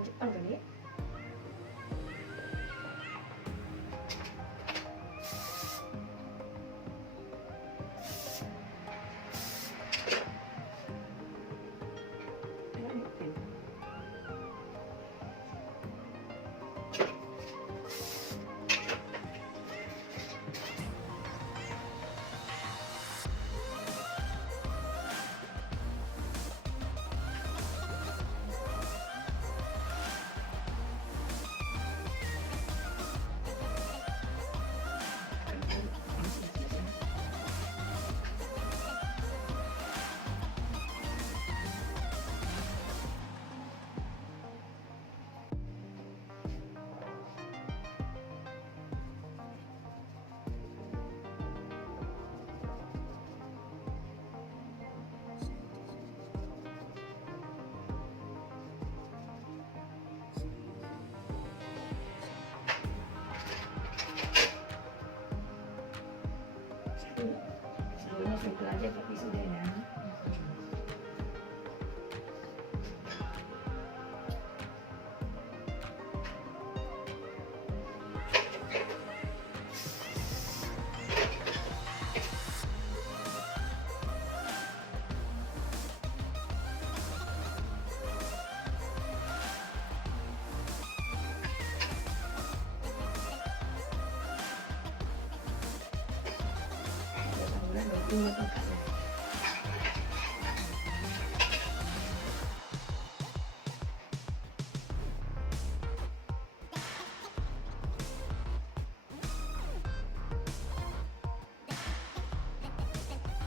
Jepang kali ya. Sebelumnya simple aja tapi sudah ya. Ingat angkanya.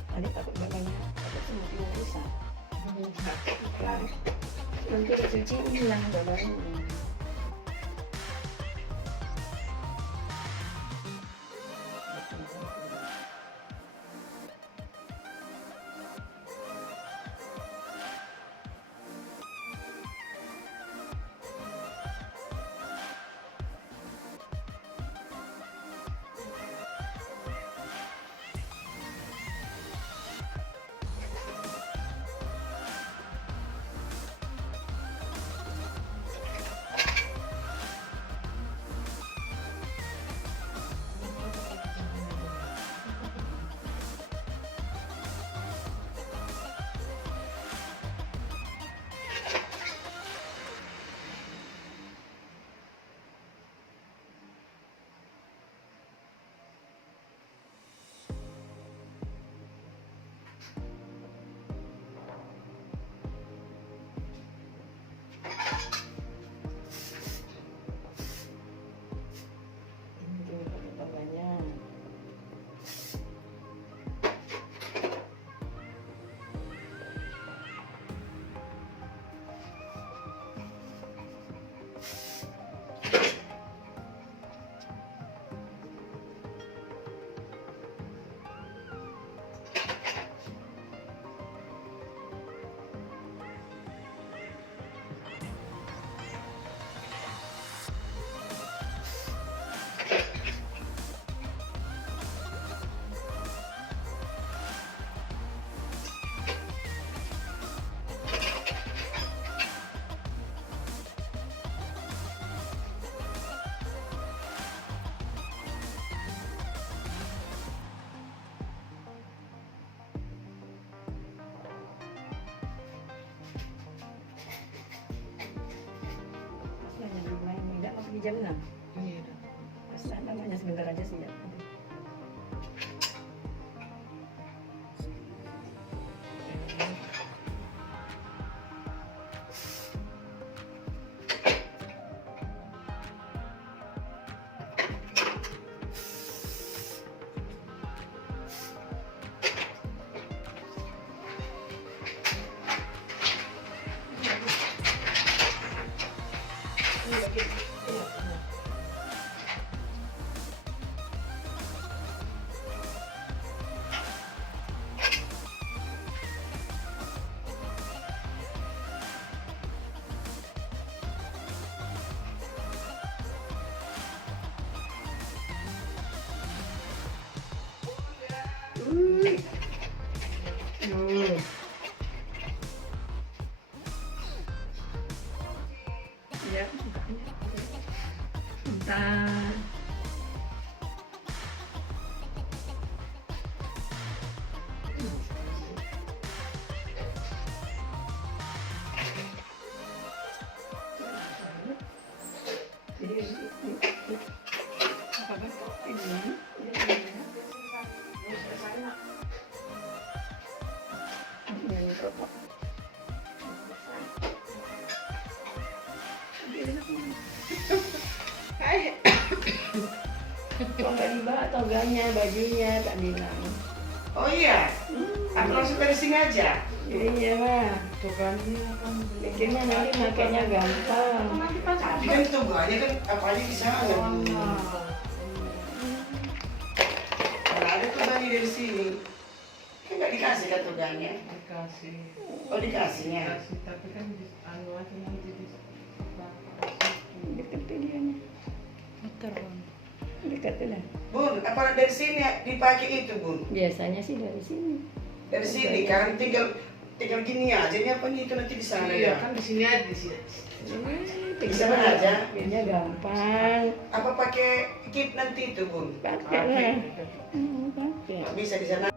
Tadi takut banyak, takut semua yang rusak. Nanti dicuci hilang gambarnya. Jam 6. Iya. Pas namanya sebentar aja sih ya. Ya, bentar. Apa bahasa ini? Hai. Kok nggak dibawa toganya, bajunya, tak bilang. Oh iya, aku langsung dari sini aja. Iya mah, tuh kan bikinnya nanti makainya gampang. Tapi kan toganya kan apa aja bisa aja. Kalau ada toganya dari sini, kan nggak dikasih kan toganya? Dikasih, Oh dikasihnya. dikasih, tapi kan anu aja nanti di Deket tuh dia nih. Motor bang. Deket tuh dah. Bun, apa dari sini dipakai itu bun? Biasanya sih dari sini. Dari sini kan tinggal gini aja nih apa nih itu nanti di sana iya ya? kan di sini aja di sini. Bisa mana aja? Biasanya gampang. Apa pakai kit nanti itu bun? Pakai lah. Pakai. Nggak bisa di sana.